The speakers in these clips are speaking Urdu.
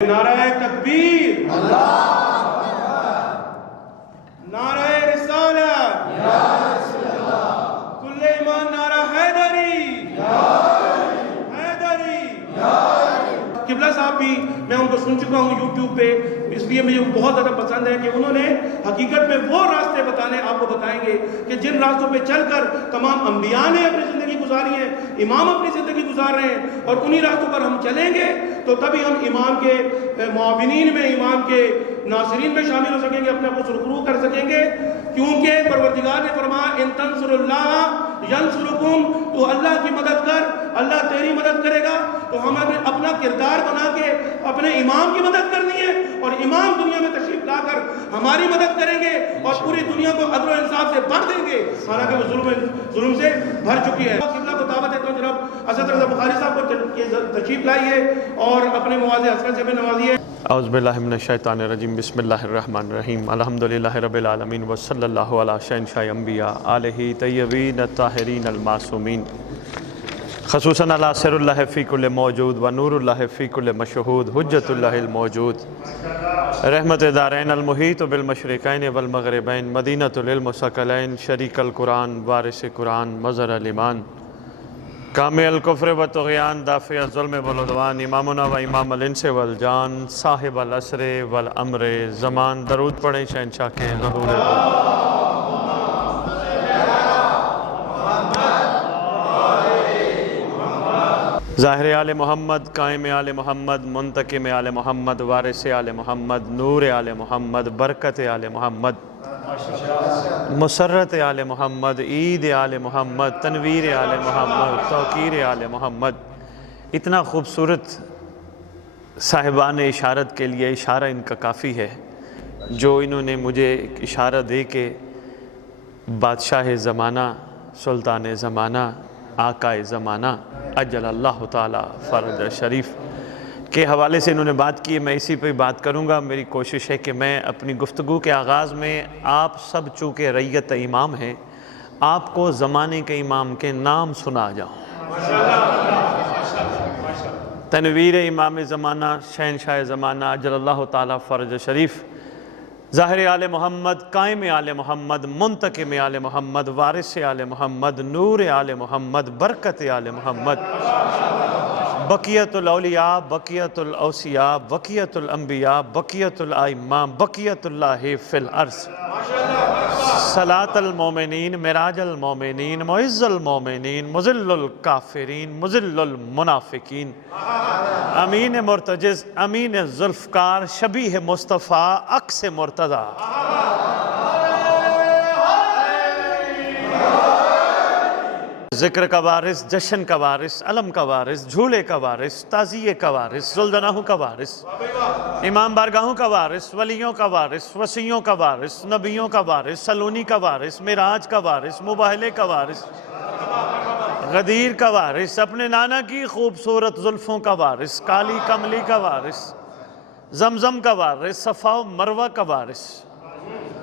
نعرہ تکبیر، نعرہ رسالت، کل ایمان، نعرہ حیدری، قبلہ صاحب بھی میں ان کو سن چکا ہوں یوٹیوب پہ، اس لیے مجھے بہت زیادہ پسند ہے کہ انہوں نے حقیقت میں وہ راستے آپ کو بتائیں گے کہ جن راستوں پہ چل کر تمام انبیاء نے اپنی زندگی گزاری ہے، امام اپنی زندگی گزار رہے ہیں، اور انہی راستوں پر ہم چلیں گے تو تبھی ہم امام کے معاونین میں، امام کے ناصرین میں شامل ہو سکیں گے، اپنے آپ کو سرخرو کر سکیں گے، کیونکہ پروردگار نے فرمایا ان تنصر اللہ ینصرکم، تو اللہ کی مدد کر، اللہ تیری مدد کرے گا۔ تو ہمیں اپنا کردار بنا کے اپنے امام کی مدد کرنی ہے، اور امام دنیا میں تشریف لا کر ہماری مدد کریں گے اور پوری دنیا کو عدل و انصاف سے بھر دیں گے، حالانکہ وہ ظلم سے بھر چکی ہے۔ قبلہ کو دعوت دیتا ہوں، جناب اسد رضا بخاری صاحب کو تشریف لائیے اور اپنے مواضع اثر سے بھی نوازیے۔ اعوذ باللہ من الشیطان الرجیم، بسم اللہ الرحمن الرحیم، الحمدللہ رب العالمین وصلی اللہ علی شہنشاہ انبیاء آلہ طیبین الطاہرین المعصومین، خصوصاً علی سر اللہ فی کل موجود و نور اللہ فی کل مشہود، حجت اللہ الموجود، رحمت دارین المحیط بالمشرقین والمغربین، مدینۃ العلم ثقلین، شریک القرآن، وارث قرآن، مظہر الایمان، کامل الکفر و طغیان، دافع الظلم والعدوان، امامنا و امام الانس والجان، صاحب العصر والامر زمان۔ درود پڑھیں شہنشاہ کے ظہور ظاہر آل محمد، قائم آل محمد، منتقم آل محمد، وارث آل محمد، نور آل محمد، برکت آل محمد، مسرت آل محمد، عید آل محمد، تنویر آل محمد، توقیر آل محمد۔ اتنا خوبصورت صاحبان اشارت کے لیے اشارہ ان کا کافی ہے، جو انہوں نے مجھے اشارہ دے کے بادشاہ زمانہ، سلطان زمانہ، آقا زمانہ اجل اللہ تعالی فرج شریف کے حوالے سے انہوں نے بات کی ہے، میں اسی پہ بات کروں گا۔ میری کوشش ہے کہ میں اپنی گفتگو کے آغاز میں، آپ سب چونکہ رعیت امام ہیں، آپ کو زمانے کے امام کے نام سنا جاؤں۔ تنویر امام زمانہ، شہنشاہ زمانہ اجل اللہ تعالی فرج شریف، ظاہر آل محمد، قائم آل محمد، منتقم آل محمد، وارث آل محمد، نور آل محمد، برکت آل محمد، بقیت الاولیاء، بقیت الاوصیاء، بقیت الانبیاء، بقیت الائمہ، بقیت اللہ فی الارض، صلاة المومنین، معراج المومنین، معز المومنین، مذل الکافرین، مذل المنافقین، امین مرتجز، امین ذوالفقار، شبیہ مصطفیٰ، عکس مرتضیٰ، ذکر کا وارث، جشن کا وارث، علم کا وارث، جھولے کا وارث، تعزیے کا وارث، ذوالجناح کا وارث، امام بارگاہوں کا وارث، ولیوں کا وارث، وصیوں کا وارث، نبیوں کا وارث، سلونی کا وارث، معراج کا وارث، مباہلے کا وارث، غدیر کا وارث، اپنے نانا کی خوبصورت زلفوں کا وارث، کالی کملی کا وارث، زمزم کا وارث، صفا و مروہ کا وارث،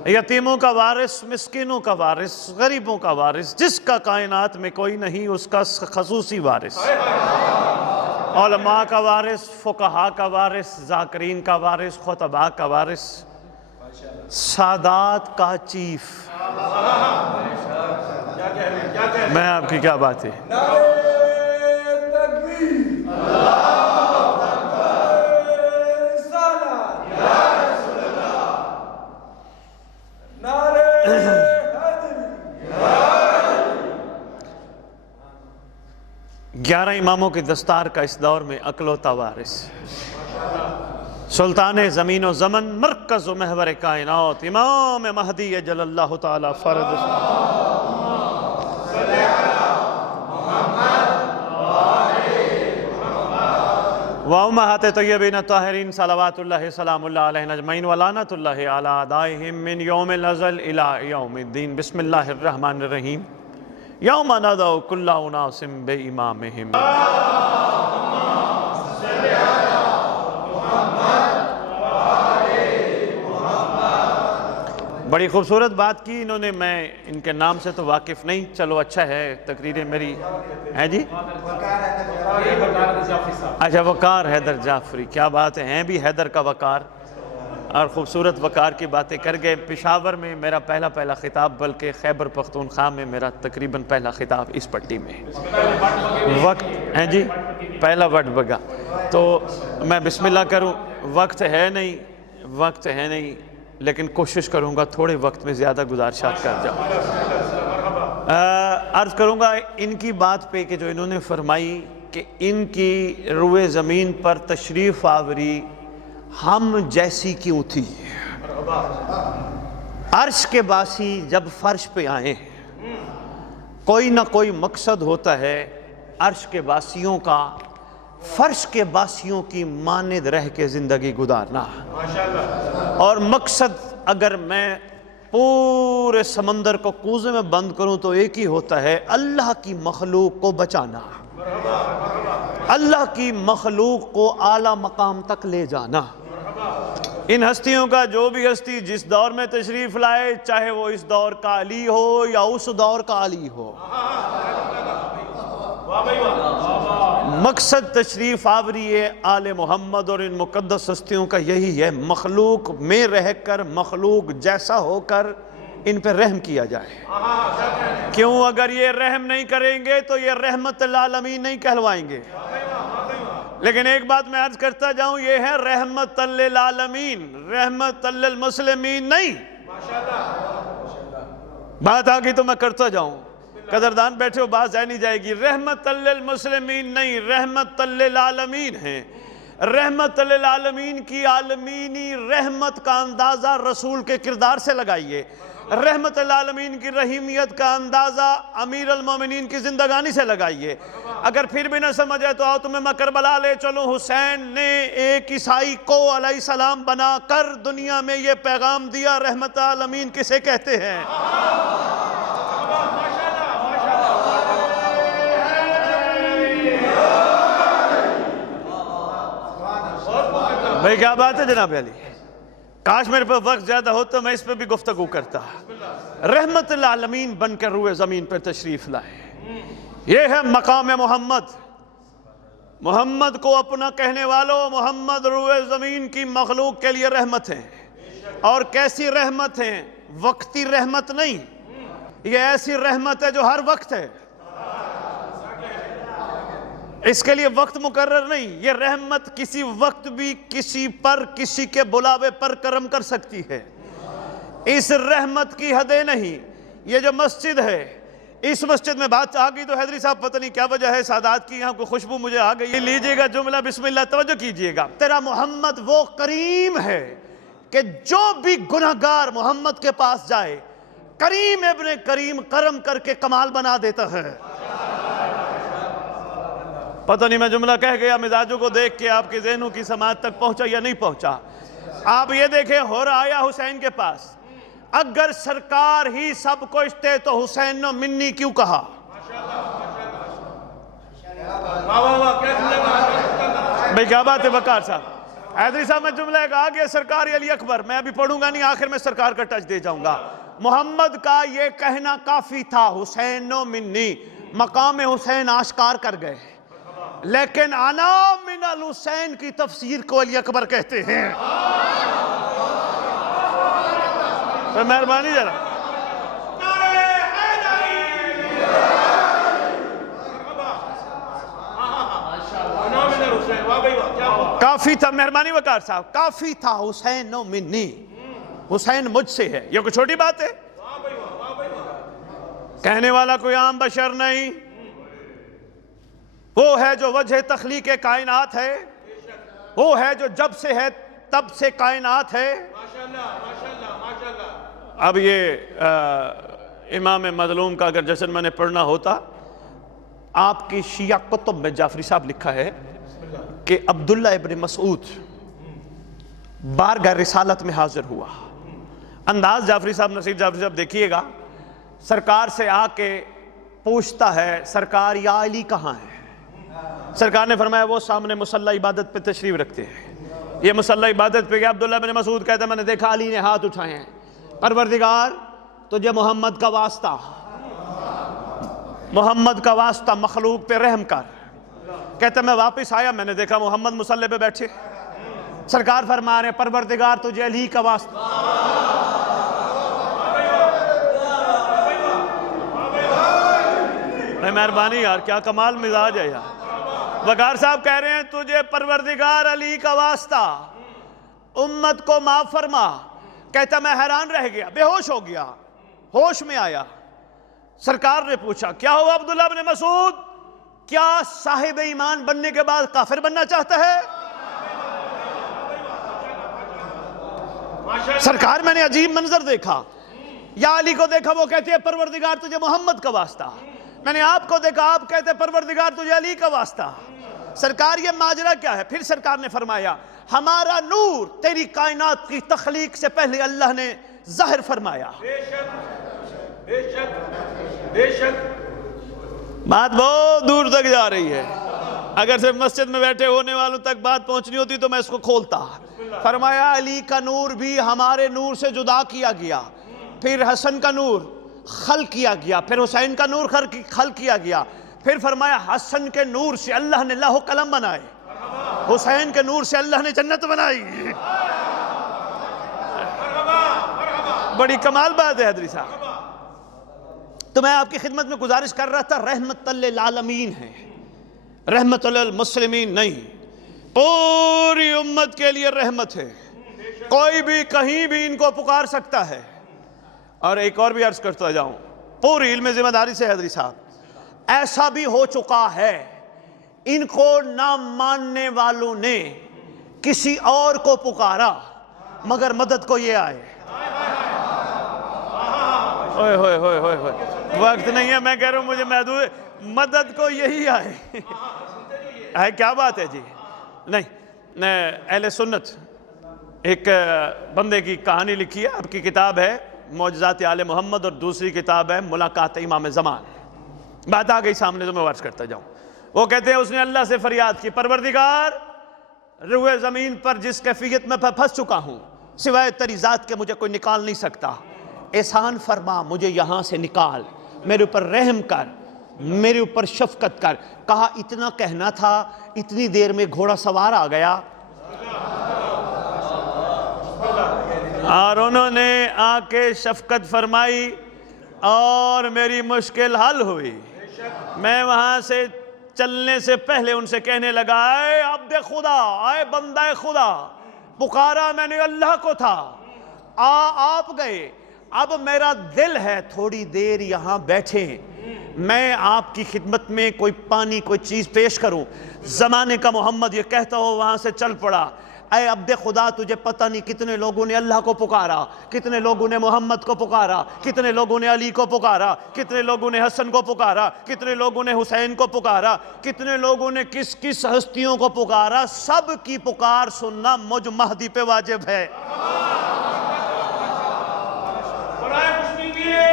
یتیموں کا وارث، مسکینوں کا وارث، غریبوں کا وارث، جس کا کائنات میں کوئی نہیں اس کا خصوصی وارث، علماء کا وارث، فقہاء کا وارث، ذاکرین کا وارث، خطباء کا وارث، سادات کا چیف۔ میں آپ کی کیا بات ہے؟ گیارہ اماموں کی دستار کا اس دور میں اکلوتا وارث، سلطان زمین و زمن، مرکز و محور کائنات، امام مہدی اجل اللہ تعالی فرج، وامہات طیبین الطاہرین صلوات اللہ سلام اللہ علیہ اجمعین ولعنۃ اللہ علی اعدائہم من یوم الازل الی یوم الدین۔ بسم اللہ الرحمن الرحیم، یوم ندعو کل اناس بامامہم، بڑی خوبصورت بات کی انہوں نے، میں ان کے نام سے تو واقف نہیں، چلو اچھا ہے، تقریریں میری ہیں جی، اچھا وقار حیدر جعفری، کیا بات ہے، ہیں بھی حیدر کا وقار، اور خوبصورت وقار کی باتیں کر گئے۔ پشاور میں میرا پہلا خطاب، بلکہ خیبر پختونخوا میں میرا تقریباً پہلا خطاب اس پٹی میں وقت ہیں جی، پہلا وٹ بگا، تو میں بسم اللہ کروں، وقت ہے نہیں، لیکن کوشش کروں گا تھوڑے وقت میں زیادہ گزارشات کر جاؤں۔ عرض کروں گا ان کی بات پہ کہ جو انہوں نے فرمائی کہ ان کی روئے زمین پر تشریف آوری ہم جیسی کیوں تھی، عرش کے باسی جب فرش پہ آئے کوئی نہ کوئی مقصد ہوتا ہے عرش کے باسیوں کا، فرش کے باسیوں کی مانند رہ کے زندگی گزارنا، اور مقصد اگر میں پورے سمندر کو کوزے میں بند کروں تو ایک ہی ہوتا ہے، اللہ کی مخلوق کو بچانا، اللہ کی مخلوق کو اعلیٰ مقام تک لے جانا۔ ان ہستیوں کا جو بھی ہستی جس دور میں تشریف لائے، چاہے وہ اس دور کا علی ہو یا اس دور کا علی ہو، مقصد تشریف آوری آل محمد اور ان مقدس ہستیوں کا یہی ہے، مخلوق میں رہ کر، مخلوق جیسا ہو کر ان پہ رحم کیا جائے۔ کیوں؟ اگر یہ رحم نہیں کریں گے تو یہ رحمت للعالمین نہیں کہلوائیں گے۔ لیکن ایک بات میں عرض کرتا جاؤں، یہ ہے رحمت للعالمین، رحمت للمسلمین نہیں۔ بات آگئی تو میں کرتا جاؤں، قدردان بیٹھے ہو، بات ضائع نہیں جائے گی۔ رحمت للمسلمین نہیں، رحمت للعالمین ہیں۔ رحمت للعالمین کی عالمینی رحمت کا اندازہ رسول کے کردار سے لگائیے، رحمت للعالمین کی رحیمیت کا اندازہ امیر المومنین کی زندگانی سے لگائیے۔ اگر پھر بھی نہ سمجھ آئے تو آؤ تمہیں میں کربلا لے چلوں۔ حسین نے ایک عیسائی کو علیہ السلام بنا کر دنیا میں یہ پیغام دیا، رحمت للعالمین کسے کہتے ہیں؟ بھئی کیا بات ہے جناب علی، کاش میرے پر وقت زیادہ ہو تو میں اس پہ بھی گفتگو کرتا۔ رحمت للعالمین بن کر روئے زمین پر تشریف لائے، یہ ہے مقام محمد۔ محمد کو اپنا کہنے والوں، محمد روئے زمین کی مخلوق کے لیے رحمت ہیں، اور کیسی رحمت ہیں؟ وقتی رحمت نہیں، یہ ایسی رحمت ہے جو ہر وقت ہے، اس کے لیے وقت مقرر نہیں۔ یہ رحمت کسی وقت بھی کسی پر، کسی کے بلاوے پر کرم کر سکتی ہے، اس رحمت کی حدیں نہیں۔ یہ جو مسجد ہے، اس مسجد میں بات آ گئی تو حیدری صاحب پتہ نہیں کیا وجہ ہے، سادات کی یہاں کوئی خوشبو مجھے آ گئی، لیجئے گا جملہ بسم اللہ، توجہ کیجئے گا۔ تیرا محمد وہ کریم ہے کہ جو بھی گناہگار محمد کے پاس جائے، کریم ابن کریم کرم کر کے کمال بنا دیتا ہے۔ پتہ نہیں میں جملہ کہہ گیا، مزاجوں کو دیکھ کے آپ کے ذہنوں کی سماعت تک پہنچا یا نہیں پہنچا۔ آپ یہ دیکھیں، ہو رہا آیا حسین کے پاس، اگر سرکار ہی سب کچھ تھے تو حسین نے منی کیوں کہا؟ بھئی کیا بات ہے وقار صاحب؟ حیدری صاحب میں جملہ ایک آگے سرکار علی اکبر، میں ابھی پڑھوں گا نہیں، آخر میں سرکار کا ٹچ دے جاؤں گا۔ محمد کا یہ کہنا کافی تھا، حسین و منی، مقام حسین آشکار کر گئے، لیکن انا من الحسین کی تفسیر کو علی اکبر کہتے ہیں۔ مہربانی ذرا کافی تھا، مہربانی وقار صاحب، کافی تھا حسین و منی، حسین مجھ سے ہے، یہ کوئی چھوٹی بات ہے؟ کہنے والا کوئی عام بشر نہیں، وہ ہے جو وجہ تخلیق کائنات ہے، وہ ہے جو جب سے ہے تب سے کائنات ہے۔ اب یہ امام مظلوم کا اگر جشن میں نے پڑھنا ہوتا، آپ کی شیعہ کتب میں جعفری صاحب لکھا ہے کہ عبداللہ ابن مسعود بارگاہ رسالت میں حاضر ہوا۔ انداز جعفری صاحب، نصیر جعفری صاحب دیکھیے گا، سرکار سے آ کے پوچھتا ہے، سرکار یا علی کہاں ہے؟ سرکار نے فرمایا وہ سامنے مصلی عبادت پہ تشریف رکھتے ہیں۔ یہ مصلی عبادت پہ گیا، عبداللہ بن مسعود کہتا ہے میں نے دیکھا علی نے ہاتھ اٹھائے ہیں، پروردگار تجھے محمد کا واسطہ، محمد کا واسطہ مخلوق پہ رحم کر۔ کہتا میں واپس آیا، میں نے دیکھا محمد مصلی پہ بیٹھے، سرکار فرما رہے ہیں پروردگار تجھے علی کا واسطہ۔ مہربانی یار، کیا کمال مزاج ہے یار۔ وقار صاحب کہہ رہے ہیں تجھے پروردگار علی کا واسطہ امت کو معاف فرما۔ کہتا میں حیران رہ گیا، بے ہوش ہو گیا، ہوش میں آیا، سرکار نے پوچھا کیا ہوا عبداللہ بن مسعود، کیا صاحب ایمان بننے کے بعد کافر بننا چاہتا ہے؟ سرکار میں نے عجیب منظر دیکھا، یا علی کو دیکھا وہ کہتے ہیں پروردگار تجھے محمد کا واسطہ، میں نے آپ کو دیکھا آپ کہتے ہیں پروردگار تجھے علی کا واسطہ۔ سرکار یہ ماجرا کیا ہے؟ پھر سرکار نے فرمایا ہمارا نور تیری کائنات کی تخلیق سے پہلے اللہ نے ظاہر فرمایا۔ بے شک بے شک بات بہت دور تک جا رہی ہے، اگر صرف مسجد میں بیٹھے ہونے والوں تک بات پہنچنی ہوتی تو میں اس کو کھولتا۔ فرمایا علی کا نور بھی ہمارے نور سے جدا کیا گیا، پھر حسن کا نور خلق کیا گیا، پھر حسین کا نور خلق کیا گیا، پھر فرمایا حسن کے نور سے اللہ نے لوح قلم بنائے، حسین کے نور سے اللہ نے جنت بنائی۔ بڑی کمال بات ہے حضری صاحب۔ تو میں آپ کی خدمت میں گزارش کر رہا تھا، رحمت للعالمین ہے، رحمت للمسلمین نہیں، پوری امت کے لیے رحمت ہے، کوئی بھی کہیں بھی ان کو پکار سکتا ہے۔ اور ایک اور بھی عرض کرتا جاؤں پوری علم ذمہ داری سے حضری صاحب، ایسا بھی ہو چکا ہے ان کو نہ ماننے والوں نے کسی اور کو پکارا مگر مدد کو یہ آئے۔ ہوئے ہوئے ہوئے ہوئے ہوئے، وقت نہیں ہے، میں کہہ رہا ہوں مجھے محدود، مدد کو یہی آئے ہے۔ کیا بات ہے جی؟ نہیں، اہل سنت ایک بندے کی کہانی لکھی ہے، آپ کی کتاب ہے معجزات آل محمد اور دوسری کتاب ہے ملاقات امام زمان۔ بات آ گئی سامنے تو میں عرض کرتا جاؤں۔ وہ کہتے ہیں اس نے اللہ سے فریاد کی پروردگار روئے زمین پر جس کیفیت میں پھنس چکا ہوں سوائے تیری ذات کے مجھے کوئی نکال نہیں سکتا، احسان فرما مجھے یہاں سے نکال، میرے اوپر رحم کر، میرے اوپر شفقت کر۔ کہا اتنا کہنا تھا، اتنی دیر میں گھوڑا سوار آ گیا اور انہوں نے آ کے شفقت فرمائی اور میری مشکل حل ہوئی۔ میں وہاں سے چلنے سے پہلے ان سے کہنے لگا اے عبد خدا، اے بندہ خدا، پکارا میں نے اللہ کو تھا، آپ گئے، اب میرا دل ہے تھوڑی دیر یہاں بیٹھیں، میں آپ کی خدمت میں کوئی پانی کوئی چیز پیش کروں۔ زمانے کا محمد یہ کہتا ہو وہاں سے چل پڑا۔ اے عبد خدا تجھے پتہ نہیں کتنے لوگوں نے اللہ کو پکارا، کتنے لوگوں نے محمد کو پکارا، کتنے لوگوں نے علی کو پکارا، کتنے لوگوں نے حسن کو پکارا، کتنے لوگوں نے حسین کو پکارا، کتنے لوگوں نے کس کس ہستیوں کو پکارا۔ سب کی پکار سننا مجھ مہدی پہ واجب ہے۔ برائے کچھ نہیں دیے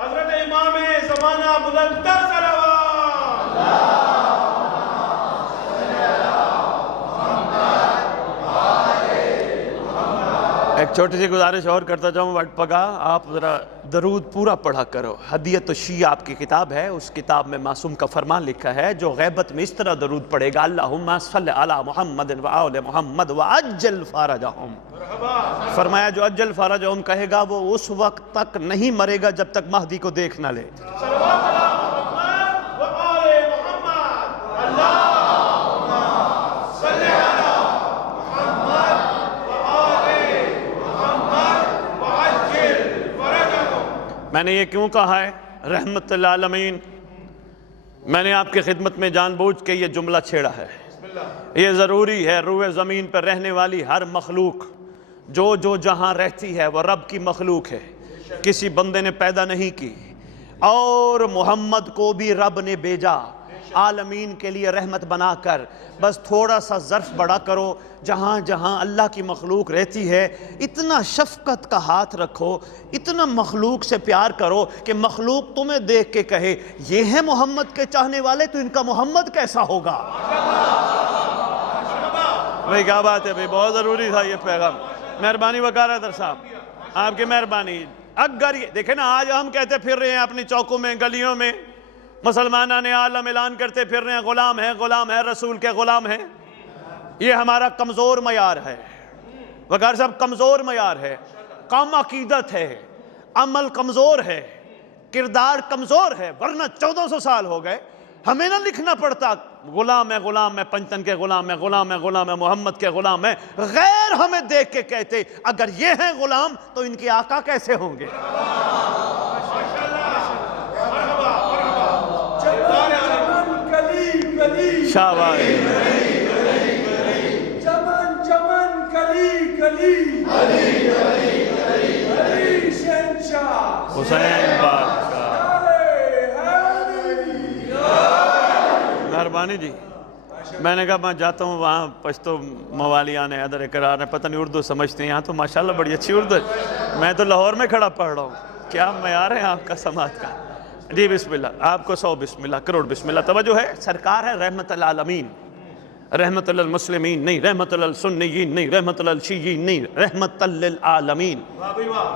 حضرت امام زمانہ بلند تر صلوات۔ ایک چھوٹی سی گزارش اور کرتا جاؤں وقت پگا، آپ ذرا درود پورا پڑھا کرو۔ ہدیت الشیعہ آپ کی کتاب ہے، اس کتاب میں معصوم کا فرمان لکھا ہے جو غیبت میں اس طرح درود پڑھے گا اللہم صلی علی محمد و آل محمد وعجل فرجہم، فرمایا جو عجل فرجہم کہے گا وہ اس وقت تک نہیں مرے گا جب تک مہدی کو دیکھ نہ لے۔ صلوات علی محمد و آل محمد، اللہم صلی علی محمد و آل محمد وعجل فرجہم۔ میں نے یہ کیوں کہا ہے رحمت للعالمین؟ میں نے آپ کی خدمت میں جان بوجھ کے یہ جملہ چھیڑا ہے، یہ ضروری ہے۔ روئے زمین پر رہنے والی ہر مخلوق جو جہاں رہتی ہے وہ رب کی مخلوق ہے، کسی بندے نے پیدا نہیں کی، اور محمد کو بھی رب نے بھیجا عالمین کے لیے رحمت بنا کر۔ بس تھوڑا سا ظرف بڑا کرو، جہاں جہاں اللہ کی مخلوق رہتی ہے اتنا شفقت کا ہاتھ رکھو، اتنا مخلوق سے پیار کرو کہ مخلوق تمہیں دیکھ کے کہے یہ ہے محمد کے چاہنے والے، تو ان کا محمد کیسا ہوگا۔ بھئی کیا بات ہے بھئی، بہت ضروری تھا یہ پیغام، مہربانی وقار حیدر صاحب۔ آپ کی مہربانی. اگر یہ دیکھیں نا، آج ہم کہتے پھر رہے ہیں اپنی چوکوں میں، گلیوں میں، مسلمانان عالم اعلان کرتے پھر رہے ہیں غلام ہے، رسول کے غلام ہیں. یہ ہمارا کمزور معیار ہے وقار صاحب، کمزور معیار ہے. کم عقیدت ہے، عمل کمزور ہے، کردار کمزور ہے. ورنہ 1400 سال ہو گئے ہمیں نہ لکھنا پڑتا غلام ہے، پنجتن کے غلام ہے، محمد کے غلام ہے. غیر ہمیں دیکھ کے کہتے اگر یہ ہیں غلام تو ان کے آقا کیسے ہوں گے؟ شاباش. چمن کلی حسین پاک کا مہربانی جی. میں نے کہا میں جاتا ہوں وہاں پشتو موالیان ہے، ادھر اقرار ہے، پتہ نہیں اردو سمجھتے ہیں. یہاں تو ماشاءاللہ بڑی اچھی اردو ہے. میں تو لاہور میں کھڑا پڑھ رہا ہوں. کیا معیار ہے آپ کا سماعت کا. جی بسم اللہ. آپ کو 100 بسم اللہ، کروڑ بسم اللہ. توجہ ہے، سرکار ہے رحمت للعالمین، رحمت للمسلمین نہیں، رحمت للسنیین نہیں، رحمت للشیعین نہیں، رحمت للعالمین،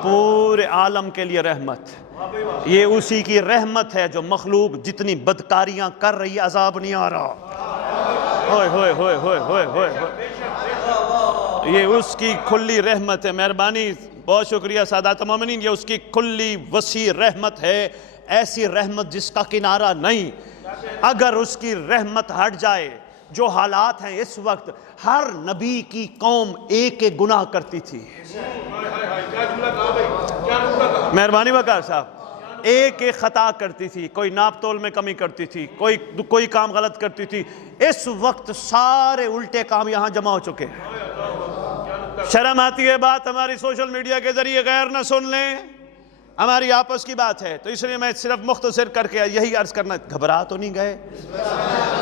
پورے عالم کے لیے رحمت. یہ اسی کی رحمت ہے جو مخلوق جتنی بدکاریاں کر رہی، عذاب نہیں آ رہا. ہوئے ہوئے ہوئے ہوئے ہوئے ہوئے ہوئے. یہ اس کی کھلی رحمت ہے. مہربانی، بہت شکریہ سادات مومنین. یہ اس کی کھلی وسیع رحمت ہے، ایسی رحمت جس کا کنارہ نہیں. اگر اس کی رحمت ہٹ جائے، جو حالات ہیں اس وقت، ہر نبی کی قوم ایک ایک گناہ کرتی تھی. مہربانی وقار صاحب، ایک ایک خطا کرتی تھی. کوئی ناپ تول میں کمی کرتی تھی، کوئی کام غلط کرتی تھی. اس وقت سارے الٹے کام یہاں جمع ہو چکے ہیں. شرم آتی ہے بات ہماری سوشل میڈیا کے ذریعے غیر نہ سن لیں. ہماری آپس کی بات ہے، تو اس لیے میں صرف مختصر کر کے یہی عرض کرنا. گھبرا تو نہیں گئے؟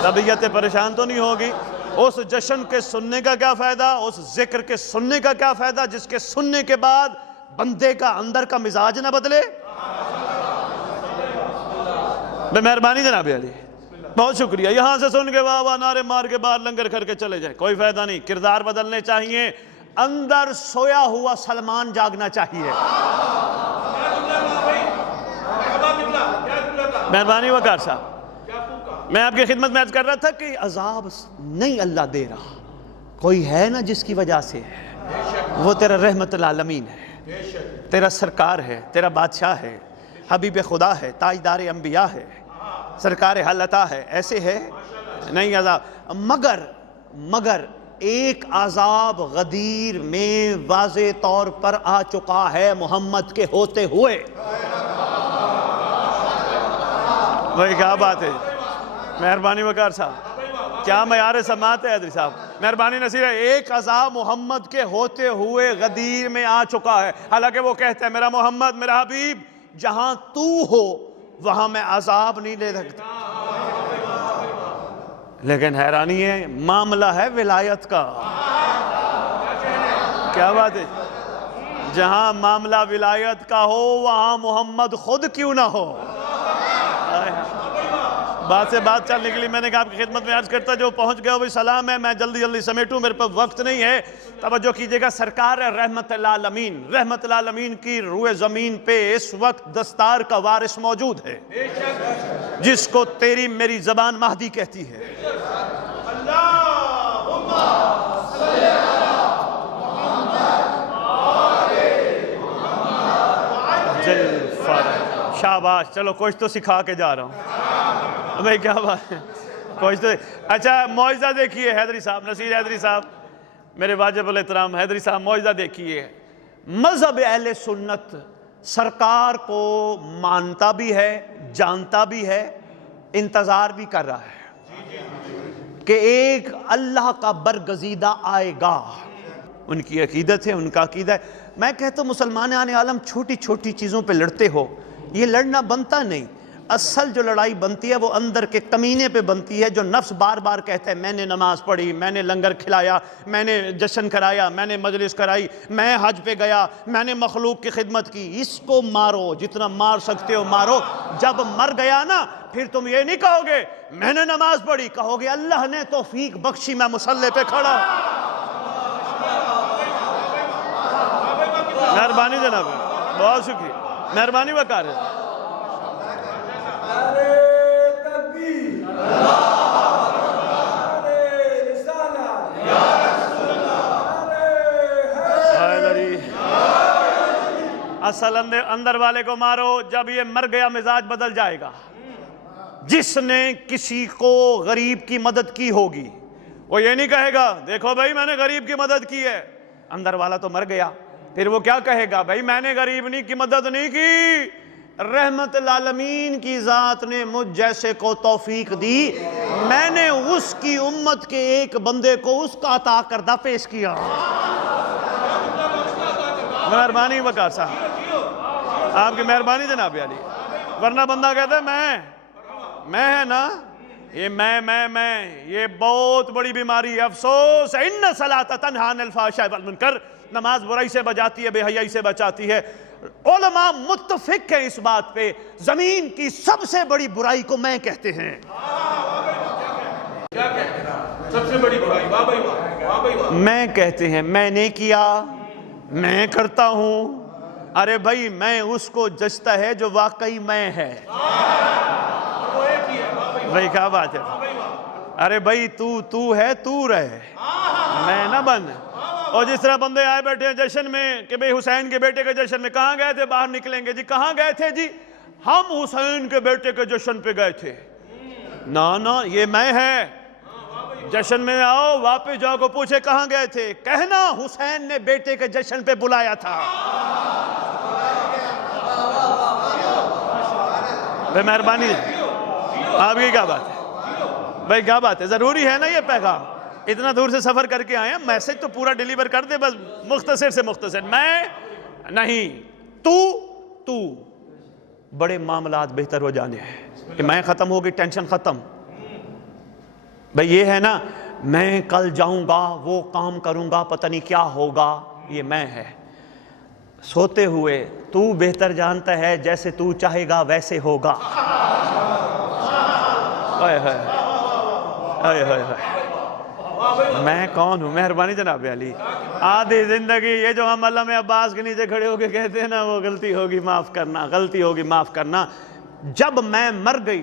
طبیعت پریشان تو نہیں ہوگی؟ اس جشن کے سننے کا کیا فائدہ، اس ذکر کے سننے کا کیا فائدہ جس کے سننے کے بعد بندے کا اندر کا مزاج نہ بدلے؟ بے مہربانی جناب علی، بہت شکریہ. یہاں سے سن کے واہ واہ نعرے مار کے باہر لنگر کر کے چلے جائیں، کوئی فائدہ نہیں. کردار بدلنے چاہیے. اندر سویا ہوا سلمان جاگنا چاہیے. مہربانی وقار صاحب، میں آپ کی خدمت میں عرض کر رہا تھا کہ عذاب نہیں اللہ دے رہا، کوئی ہے نا جس کی وجہ سے ہے. وہ تیرا رحمت العالمین ہے، تیرا سرکار ہے، تیرا بادشاہ ہے، حبیب خدا ہے، تاجدار انبیاء ہے، سرکار حل عطا ہے. ایسے ہے نہیں عذاب. مگر ایک عذاب غدیر میں واضح طور پر آ چکا ہے محمد کے ہوتے ہوئے. بھائی کیا بات ہے. مہربانی وقار صاحب، کیا معیار سماعت ہے حضری صاحب. مہربانی نصیر ہے. ایک عذاب محمد کے ہوتے ہوئے غدیر میں آ چکا ہے. حالانکہ وہ کہتے ہیں میرا محمد، میرا حبیب، جہاں تو ہو وہاں میں عذاب نہیں لے سکتا. لیکن حیرانی ہے، معاملہ ہے ولایت کا. کیا بات ہے. جہاں معاملہ ولایت کا ہو وہاں محمد خود کیوں نہ ہو. بات سے بات چل نکلی. میں نے کہا آپ کی خدمت میں عرض کرتا جو پہنچ گیا وہ سلام ہے. میں جلدی سمیٹوں، میرے پاس وقت نہیں ہے. توجہ کیجئے گا، سرکار رحمت للعالمین، رحمت للعالمین کی روئے زمین پہ اس وقت دستار کا وارث موجود ہے جس کو تیری میری زبان مہدی کہتی ہے. شاباش. چلو کچھ تو سکھا کے جا رہا ہوں بھائی. کیا بات ہے. کچھ تو اچھا معجزہ دیکھیے حیدری صاحب، نصیر حیدری صاحب، میرے واجب الاحترام حیدری صاحب، معجزہ دیکھیے. مذہب اہل سنت سرکار کو مانتا بھی ہے، جانتا بھی ہے، انتظار بھی کر رہا ہے کہ ایک اللہ کا برگزیدہ آئے گا. ان کی عقیدت ہے، ان کا عقیدہ ہے. میں کہتا ہوں مسلمان عالم چھوٹی چھوٹی چیزوں پہ لڑتے ہو، یہ لڑنا بنتا نہیں. اصل جو لڑائی بنتی ہے وہ اندر کے کمینے پہ بنتی ہے، جو نفس بار بار کہتا ہے میں نے نماز پڑھی، میں نے لنگر کھلایا، میں نے جشن کرایا، میں نے مجلس کرائی، میں حج پہ گیا، میں نے مخلوق کی خدمت کی. اس کو مارو، جتنا مار سکتے ہو مارو. جب مر گیا نا پھر تم یہ نہیں کہو گے میں نے نماز پڑھی، کہو گے اللہ نے توفیق بخشی میں مصلی پہ کھڑا. مہربانی جناب، بہت شکریہ، مہربانی وقار ہے۔ نعرے تکبیر، نعرے رسالت، نعرے اصل اندر والے کو مارو، جب یہ مر گیا مزاج بدل جائے گا۔ جس نے کسی کو غریب کی مدد کی ہوگی وہ یہ نہیں کہے گا دیکھو بھائی میں نے غریب کی مدد کی ہے، اندر والا تو مر گیا، پھر وہ کیا کہے گا بھائی میں نے غریب کی مدد نہیں کی، رحمت العالمین کی ذات نے مجھ جیسے کو توفیق دی، میں نے اس کی امت کے ایک بندے کو اس کا عطا کردہ پیش کیا۔ مہربانی وقار صاحب، آپ کی مہربانی جناب علی، ورنہ بندہ کہتا ہے میں ہے نا، یہ میں یہ بہت بڑی بیماری ہے۔ افسوس ہے، ان الصلاۃ تنہی عن الفحشاء والمنکر، نماز برائی سے بچاتی ہے، بے حیائی سے بچاتی ہے۔ علماء متفق ہیں اس بات پہ، زمین کی سب سے بڑی برائی کو میں کہتے ہیں۔ کیا کہتے ہیں؟ سب سے بڑی برائی، واہ بھائی واہ، واہ بھائی واہ۔ میں کہتے ہیں، میں نے کیا، میں کرتا ہوں۔ ارے بھائی میں اس کو جچتا ہے جو واقعی میں ہے۔ بھائی کیا بات ہے؟ ارے بھائی تو ہے، تو رہے، میں نہ بن۔ اور جس طرح بندے آئے بیٹھے ہیں جشن میں کہ بھئی حسین کے بیٹے کے جشن میں، کہاں گئے تھے؟ باہر نکلیں گے جی، کہاں گئے تھے جی؟ ہم حسین کے بیٹے کے جشن پہ گئے تھے۔ نا یہ میں ہے، جشن میں آؤ، واپس جاؤ کو پوچھے کہاں گئے تھے، کہنا حسین نے بیٹے کے جشن پہ بلایا تھا۔ بھائی مہربانی، آپ کی کیا بات ہے؟ بھائی کیا بات ہے؟ ضروری ہے نا یہ پیغام، اتنا دور سے سفر کر کے آئے ہیں، میسج تو پورا ڈیلیور کر دے، بس مختصر سے مختصر۔ میں نہیں، تو بڑے معاملات بہتر ہو جانے ہیں کہ میں ختم ہوگی، ٹینشن ختم۔ بھئی یہ ہے نا، میں کل جاؤں گا، وہ کام کروں گا، پتہ نہیں کیا ہوگا، یہ میں ہے۔ سوتے ہوئے تو بہتر جانتا ہے، جیسے تو چاہے گا ویسے ہوگا۔ میں کون ہوں؟ مہربانی جناب علی، آدھی زندگی یہ جو ہم علامہ عباس کے نیچے کھڑے ہو کے کہتے ہیں نا، وہ غلطی ہوگی معاف کرنا، غلطی ہوگی معاف کرنا۔ جب میں مر گئی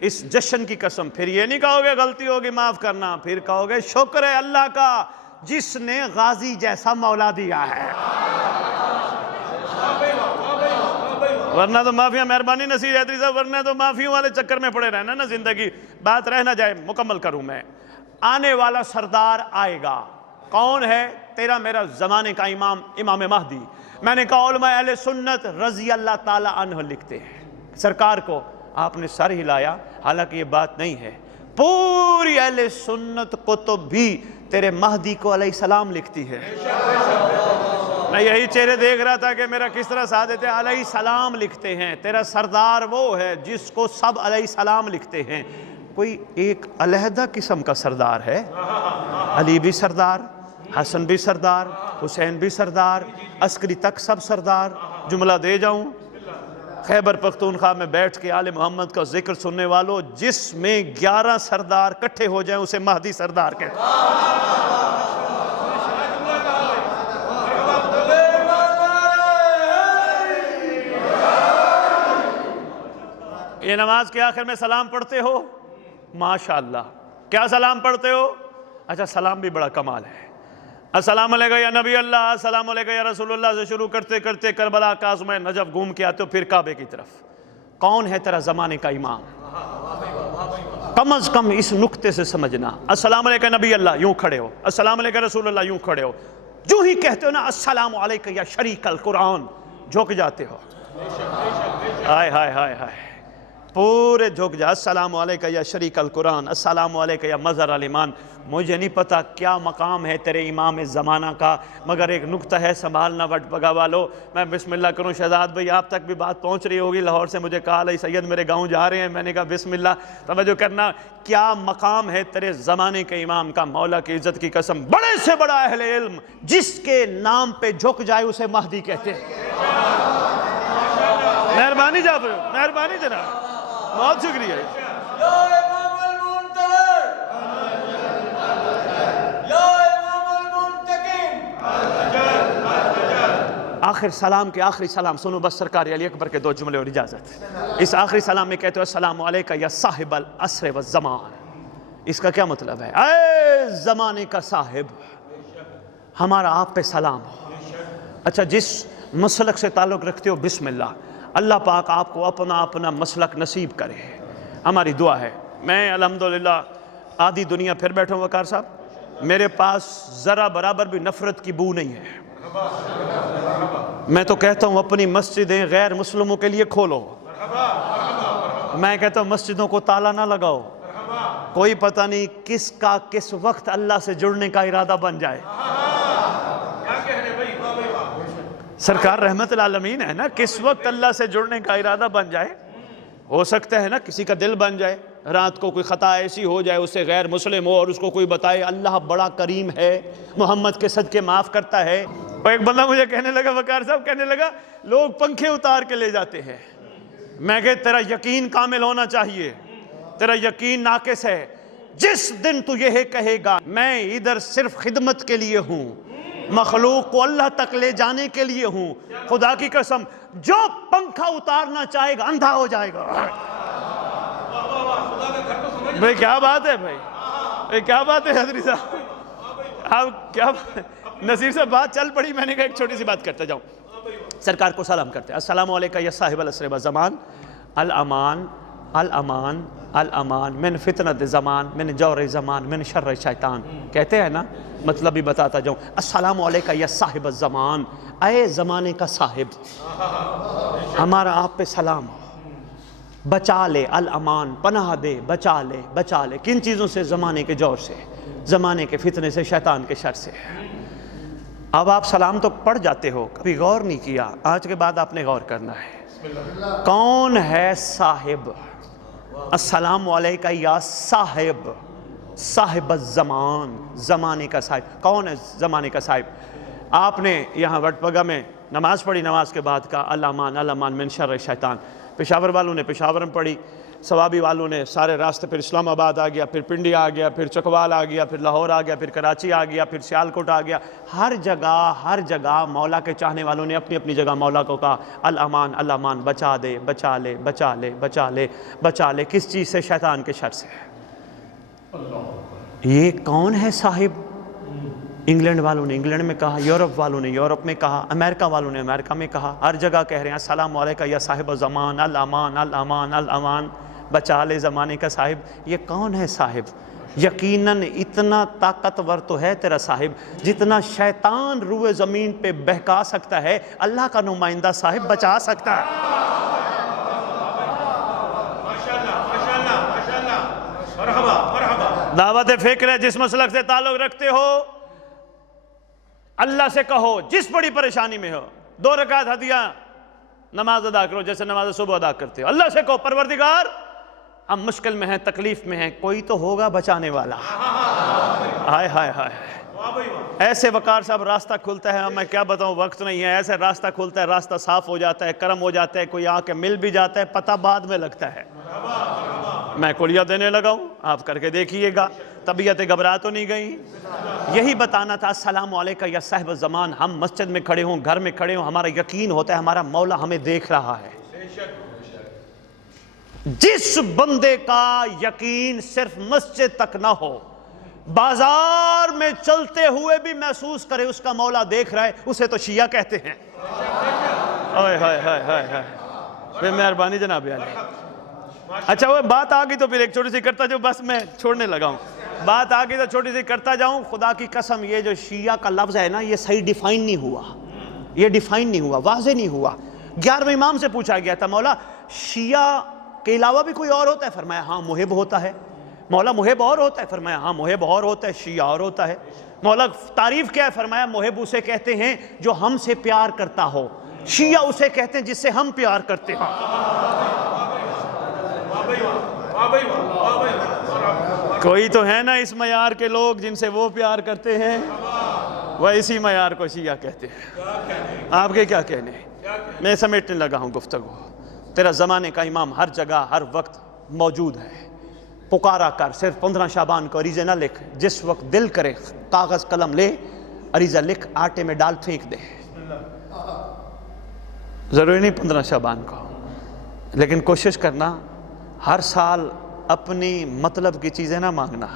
اس جشن کی قسم، پھر یہ نہیں کہو گے غلطی ہوگی معاف کرنا، پھر کہو گے شکر ہے اللہ کا جس نے غازی جیسا مولا دیا ہے۔ ورنہ تو معافیاں، مہربانی نصیر حیدری صاحب، ورنہ تو معافیوں والے چکر میں پڑے رہنا نا زندگی، بات رہ نہ جائے، مکمل کروں میں۔ آنے والا سردار آئے گا، کون ہے؟ تیرا میرا زمانے کا امام مہدی۔ میں نے کہا علماء اہل سنت رضی اللہ تعالی عنہ لکھتے ہیں، سرکار کو آپ نے سر ہلایا، حالانکہ یہ بات نہیں ہے، پوری اہل سنت کتب بھی تیرے مہدی کو علیہ السلام لکھتی ہے۔ میں یہی چہرے دیکھ رہا تھا کہ میرا کس طرح سعادت ہے، علیہ السلام لکھتے ہیں، تیرا سردار وہ ہے جس کو سب علیہ السلام لکھتے ہیں۔ کوئی ایک علیحدہ قسم کا سردار ہے؟ علی بھی سردار، حسن بھی سردار، حسین بھی سردار، عسکری تک سب سردار۔ جملہ دے جاؤں، خیبر پختونخوا میں بیٹھ کے آل محمد کا ذکر سننے والوں، جس میں 11 سردار کٹھے ہو جائیں اسے مہدی سردار کہتے ہیں۔ یہ نماز کے آخر میں سلام پڑھتے ہو؟ ماشاءاللہ، کیا سلام پڑھتے ہو؟ اچھا سلام بھی بڑا کمال ہے۔ السلام علیکم یا نبی اللہ، السلام علیکم یا رسول اللہ سے شروع کرتے کرتے کربلا، کاظم، نجف گھوم کے آتے ہو، پھر کعبے کی طرف۔ کون ہے تیرا زمانے کا امام؟ کم از کم اس نقطے سے سمجھنا، السلام علیکم نبی اللہ، یوں کھڑے ہو، السلام علیکم رسول اللہ، یوں کھڑے ہو۔ جو ہی کہتے ہو نا السلام علیکم یا شریک القرآن، جھک جاتے ہو۔ ہائے ہائے ہائے ہائے، پورے جھک جا، السلام علیکم یا شریک القرآن، السلام علیکم یا مظہر الایمان۔ مجھے نہیں پتا کیا مقام ہے تیرے امام زمانہ کا، مگر ایک نقطہ ہے، سنبھالنا وٹ پگا والو۔ میں بسم اللہ کروں، شہزاد بھائی آپ تک بھی بات پہنچ رہی ہوگی، لاہور سے مجھے کہا علیہ سید میرے گاؤں جا رہے ہیں، میں نے کہا بسم اللہ، توجہ کرنا، کیا مقام ہے تیرے زمانے کے امام کا؟ مولا کی عزت کی قسم، بڑے سے بڑا اہل علم جس کے نام پہ جھک جائے اسے مہدی کہتے ہیں۔ مہربانی جابر، مہربانی جناب، بہت شکریہ۔ یا امام المنتظر، یا امام المنتقم۔ آخر سلام کے آخری سلام سنو بس سرکار علی اکبر کے 2 جملے اور اجازت. اس آخری سلام میں کہتے ہو السلام علیکہ یا صاحب العصر والزمان. اس کا کیا مطلب ہے؟ اے زمانے کا صاحب، ہمارا آپ پہ سلام ہو. اچھا، جس مسلک سے تعلق رکھتے ہو بسم اللہ، اللہ پاک آپ کو اپنا اپنا مسلک نصیب کرے. ہماری دعا ہے. میں الحمدللہ آدھی دنیا پھر بیٹھا ہوں وقار صاحب، میرے پاس ذرا برابر بھی نفرت کی بو نہیں ہے. میں تو کہتا ہوں اپنی مسجدیں غیر مسلموں کے لیے کھولو. میں کہتا ہوں مسجدوں کو تالا نہ لگاؤ. کوئی پتہ نہیں کس کا کس وقت اللہ سے جڑنے کا ارادہ بن جائے. سرکار رحمت العالمین ہے نا، کس وقت اللہ سے جڑنے کا ارادہ بن جائے. ہو سکتا ہے نا کسی کا دل بن جائے، رات کو کوئی خطا ایسی ہو جائے اس سے غیر مسلم ہو اور اس کو کوئی بتائے اللہ بڑا کریم ہے، محمد کے صدقے معاف کرتا ہے. اور ایک بندہ مجھے کہنے لگا، وقار صاحب کہنے لگا لوگ پنکھے اتار کے لے جاتے ہیں. میں کہ تیرا یقین کامل ہونا چاہیے، تیرا یقین ناقص ہے. جس دن تو یہ کہے گا میں ادھر صرف خدمت کے لیے ہوں، مخلوق کو اللہ تک لے جانے کے لیے ہوں، خدا کی قسم جو پنکھا اتارنا چاہے گا اندھا ہو جائے گا. بھئی کیا بات ہے بھئی کیا بات ہے حضری صاحب، آپ کیا نصیر صاحب بات چل پڑی. میں نے کہا ایک چھوٹی سی بات کرتا جاؤں. سرکار کو سلام کرتے ہیں السلام علیکہ یا صاحب العصر والزمان، الامان الامان الامان من فتنۃ زمان، من جور زمان، من شر شیطان. کہتے ہیں نا، مطلب بھی بتاتا جاؤں. السلام علیکہ یا صاحب الزمان، اے زمانے کا صاحب، ہمارا آپ پہ سلام ہو. بچا لے، الامان پناہ دے، بچا لے بچا لے. کن چیزوں سے؟ زمانے کے جور سے، زمانے کے فتنے سے، شیطان کے شر سے. اب آپ سلام تو پڑھ جاتے ہو، کبھی غور نہیں کیا. آج کے بعد آپ نے غور کرنا ہے. کون ہے صاحب؟ السلام علیکہ یا صاحب، صاحب الزمان، زمانے کا صاحب. کون ہے زمانے کا صاحب؟ آپ نے یہاں وٹپگا میں نماز پڑھی، نماز کے بعد کا الامان الامان من شر شیطان. پشاور والوں نے پشاور میں پڑھی، ثوابی والوں نے سارے راستے، پھر اسلام آباد آ گیا، پھر پنڈی آ گیا، پھر چکوال آ گیا، پھر لاہور آ گیا، پھر کراچی آ گیا، پھر سیالکوٹ آ گیا. ہر جگہ مولا کے چاہنے والوں نے اپنی اپنی جگہ مولا کو کہا الامان الامان، بچا دے بچا لے بچا لے بچا لے بچا لے. کس چیز سے؟ شیطان کے شر سے. یہ کون ہے صاحب؟ انگلینڈ والوں نے انگلینڈ میں کہا، یورپ والوں نے یورپ میں کہا، امریکہ والوں نے امریکہ میں کہا. ہر جگہ کہہ رہے ہیں السلام علیکہ یا صاحب الزمان، الامان الامان الامان، بچا لے زمانے کا صاحب. یہ کون ہے صاحب؟ یقیناً اتنا طاقتور تو ہے تیرا صاحب جتنا شیطان روئے زمین پہ بہکا سکتا ہے، اللہ کا نمائندہ صاحب بچا سکتا ہے. دعوت فکر ہے. جس مسلک سے تعلق رکھتے ہو اللہ سے کہو، جس بڑی پریشانی میں ہو. 2 رکعت ہدیہ نماز ادا کرو جیسے نماز صبح ادا کرتے ہو. اللہ سے کہو پروردگار ہم مشکل میں ہیں، تکلیف میں ہیں، کوئی تو ہوگا بچانے والا. ہائے ہائے ہائے. ایسے وقار صاحب راستہ کھلتا ہے، میں کیا بتاؤں، وقت نہیں ہے. ایسے راستہ کھلتا ہے، راستہ صاف ہو جاتا ہے، کرم ہو جاتا ہے، کوئی آ کے مل بھی جاتا ہے، پتہ بعد میں لگتا ہے. میں کلیہ دینے لگا ہوں، آپ کر کے دیکھیے گا. طبیعتیں گھبرا تو نہیں گئی. یہی بتانا تھا السلام علیکہ یا صاحب الزمان. ہم مسجد میں کھڑے ہوں، گھر میں کھڑے ہوں، ہمارا یقین ہوتا ہے ہمارا مولا ہمیں دیکھ رہا ہے. جس بندے کا یقین صرف مسجد تک نہ ہو، بازار میں چلتے ہوئے بھی محسوس کرے اس کا مولا دیکھ رہا ہے، اسے تو شیعہ کہتے ہیں. ہائے ہائے ہائے ہائے ہائے. بے مہربانی جناب علی. اچھا وہ بات آ گئی تو پھر ایک چھوٹی سی کرتا جاؤں، بس میں چھوڑنے لگا ہوں. بات آ گئی تو چھوٹی سی کرتا جاؤں. خدا کی قسم یہ جو شیعہ کا لفظ ہے نا، یہ صحیح ڈیفائن نہیں ہوا، یہ ڈیفائن نہیں ہوا، واضح نہیں ہوا. 11ویں امام سے پوچھا گیا تھا مولا شیعہ کے علاوہ بھی کوئی اور ہوتا ہے؟ فرمایا ہاں محب ہوتا ہے. مولا محب اور ہوتا ہے؟ فرمایا ہاں محب اور ہوتا ہے. شیعہ اور ہوتا ہے. مولا تعریف کیا ہے؟ فرمایا محب اسے کہتے ہیں جو ہم سے پیار کرتا ہو، شیعہ اسے کہتے ہیں جس سے ہم پیار کرتے ہیں. کوئی تو ہے نا اس معیار کے لوگ جن سے وہ پیار کرتے ہیں، وہ اسی معیار کو شیعہ کہتے ہیں. آپ کے کیا کہنے؟ میں سمیٹنے لگا ہوں گفتگو. تیرا زمانے کا امام ہر جگہ ہر وقت موجود ہے. پکارا کر، صرف 15 شعبان کو عریضے نہ لکھ، جس وقت دل کرے کاغذ قلم لے، عریضہ لکھ، آٹے میں ڈال پھینک دے. ضروری نہیں 15 شعبان کو، لیکن کوشش کرنا ہر سال اپنی مطلب کی چیزیں نہ مانگنا۔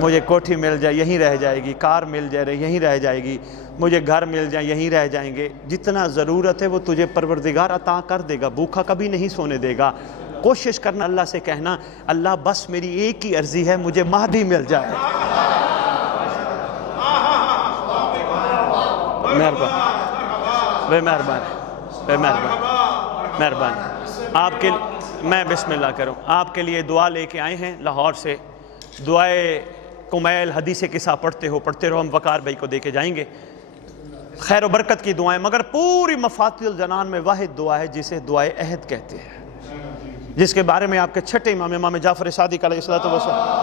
مجھے کوٹھی مل جائے یہیں رہ جائے گی، کار مل جائے یہیں رہ جائے گی، مجھے گھر مل جائے یہیں رہ جائیں گے۔ جتنا ضرورت ہے وہ تجھے پروردگار عطا کر دے گا، بھوکا کبھی نہیں سونے دے گا۔ کوشش کرنا اللہ سے کہنا اللہ بس میری ایک ہی عرضی ہے، مجھے مہدی مل جائے۔ مہربانی آپ کے میں بسم اللہ کروں، آپ کے لیے دعا لے کے آئے ہیں لاہور سے۔ دعائے کمیل حدیث قصہ پڑھتے رہو، ہم وقار بھائی کو دے کے جائیں گے۔ خیر و برکت کی دعائیں، مگر پوری مفاتیح الجنان میں واحد دعا ہے جسے دعائے عہد کہتے ہیں، جس کے بارے میں آپ کے چھٹے امام جعفر صادق علیہ السلام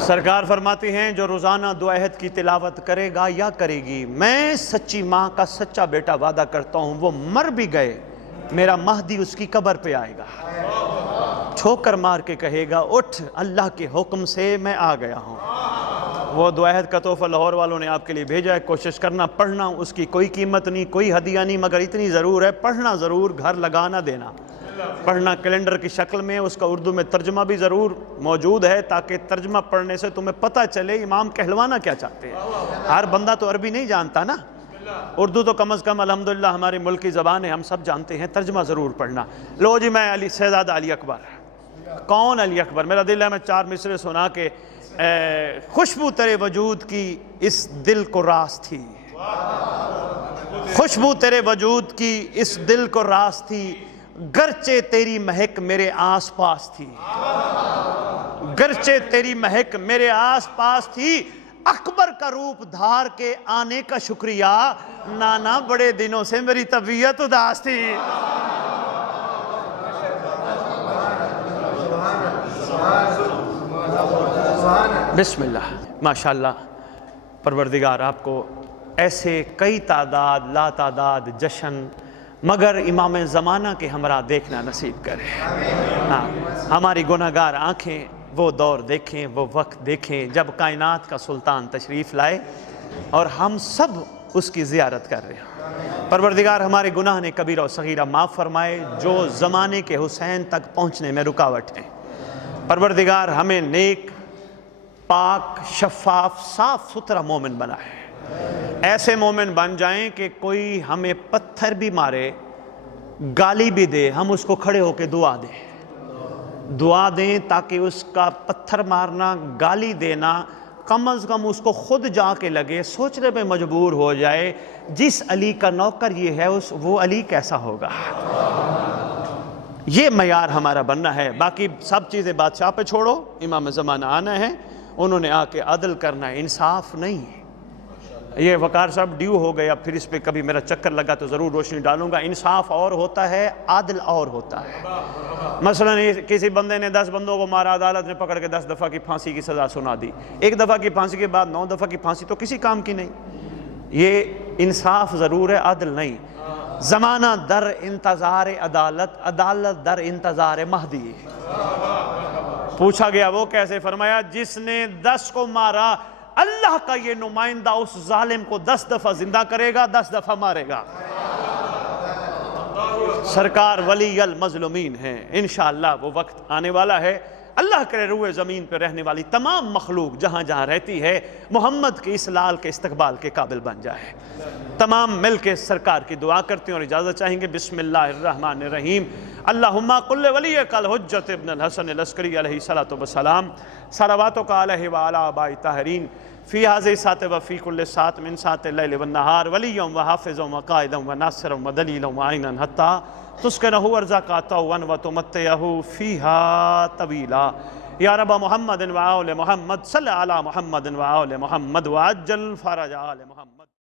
سرکار فرماتے ہیں جو روزانہ دعا عہد کی تلاوت کرے گا یا کرے گی، میں سچی ماں کا سچا بیٹا وعدہ کرتا ہوں وہ مر بھی گئے میرا مہدی اس کی قبر پہ آئے گا، ٹھوکر مار کے کہے گا اٹھ اللہ کے حکم سے میں آ گیا ہوں۔ وہ دعا عہد کا تحفہ لاہور والوں نے آپ کے لیے بھیجا ہے، کوشش کرنا پڑھنا، اس کی کوئی قیمت نہیں، کوئی ہدیہ نہیں، مگر اتنی ضرور ہے پڑھنا ضرور، گھر لگانا دینا۔ پڑھنا کیلنڈر کی شکل میں، اس کا اردو میں ترجمہ بھی ضرور موجود ہے تاکہ ترجمہ پڑھنے سے تمہیں پتہ چلے امام کہلوانا کیا چاہتے ہیں۔ ہر بندہ تو عربی نہیں جانتا نا، اردو تو کم از کم الحمدللہ ہماری ملکی زبان ہے، ہم سب جانتے ہیں، ترجمہ ضرور پڑھنا۔ لو جی میں شہزادہ علی اکبر۔ کون علی اکبر؟ میرا دل ہے میں 4 مصرے سنا کے خوشبو تیرے وجود کی اس دل کو راس تھی، خوشبو تیرے وجود کی اس دل کو راس تھی، گرچہ تیری مہک میرے آس پاس تھی، گرچہ تیری مہک میرے آس پاس تھی، اکبر کا روپ دھار کے آنے کا شکریہ، نانا بڑے دنوں سے میری طبیعت اداس تھی۔ بسم اللہ، ماشاءاللہ پروردگار آپ کو ایسے کئی تعداد لا تعداد جشن مگر امام زمانہ کے ہمراہ دیکھنا نصیب کرے۔ ہاں ہماری گناہگار آنکھیں وہ دور دیکھیں، وہ وقت دیکھیں جب کائنات کا سلطان تشریف لائے اور ہم سب اس کی زیارت کر رہے ہیں۔ پروردگار ہمارے گناہ نے کبیرہ و صغیرہ معاف فرمائے جو زمانے کے حسین تک پہنچنے میں رکاوٹ ہیں۔ پروردگار ہمیں نیک، پاک، شفاف، صاف ستھرا مومن بنا ہے، ایسے مومن بن جائیں کہ کوئی ہمیں پتھر بھی مارے، گالی بھی دے، ہم اس کو کھڑے ہو کے دعا دیں تاکہ اس کا پتھر مارنا، گالی دینا کم از کم اس کو خود جا کے لگے، سوچنے میں مجبور ہو جائے جس علی کا نوکر یہ ہے وہ علی کیسا ہوگا۔ یہ معیار ہمارا بننا ہے۔ باقی سب چیزیں بادشاہ پہ چھوڑو، امام زمانہ آنا ہے، انہوں نے آ کے عدل کرنا ہے، انصاف نہیں۔ یہ وقار صاحب ڈیو ہو گیا، پھر اس پہ کبھی میرا چکر لگا تو ضرور روشنی ڈالوں گا۔ انصاف اور ہوتا ہے، عدل اور ہوتا ہے۔ مثلا کسی بندے نے 10 بندوں کو مارا، عدالت نے پکڑ کے 10 دفعہ کی پھانسی کی سزا سنا دی، 1 دفعہ کی پھانسی کے بعد 9 دفعہ کی پھانسی تو کسی کام کی نہیں۔ یہ انصاف ضرور ہے، عدل نہیں۔ زمانہ در انتظار عدالت، عدالت در انتظار مہدی۔ پوچھا گیا وہ کیسے؟ فرمایا جس نے 10 کو مارا اللہ کا یہ نمائندہ اس ظالم کو 10 دفعہ زندہ کرے گا، 10 دفعہ مارے گا۔ سرکار ولی المظلومین ہیں، انشاءاللہ وہ وقت آنے والا ہے۔ اللہ کرے روئے زمین پہ رہنے والی تمام مخلوق جہاں جہاں رہتی ہے محمد کے اس لال کے استقبال کے قابل بن جائے۔ تمام مل کے سرکار کی دعا کرتے ہیں اور اجازت چاہیں گے۔ بسم اللہ الرحمن الرحیم۔ اللہم قل ولیک الحجۃ ابن الحسن العسکری علیہ الصلوۃ والسلام صلواتک علیہ وعلی آباء الطاہرین فی هذه الساعة وفی کل ساعة من ساعة الليل والنہار ولیا وحافظا وقائدا وناصرا ودلیلا وعینا حتی تسکنہ ارزاق طوعا وتمتعہ فیہا طویلا۔ یا رب محمد وآل محمد صلی علی محمد وآل محمد وعجل فرج آل محمد۔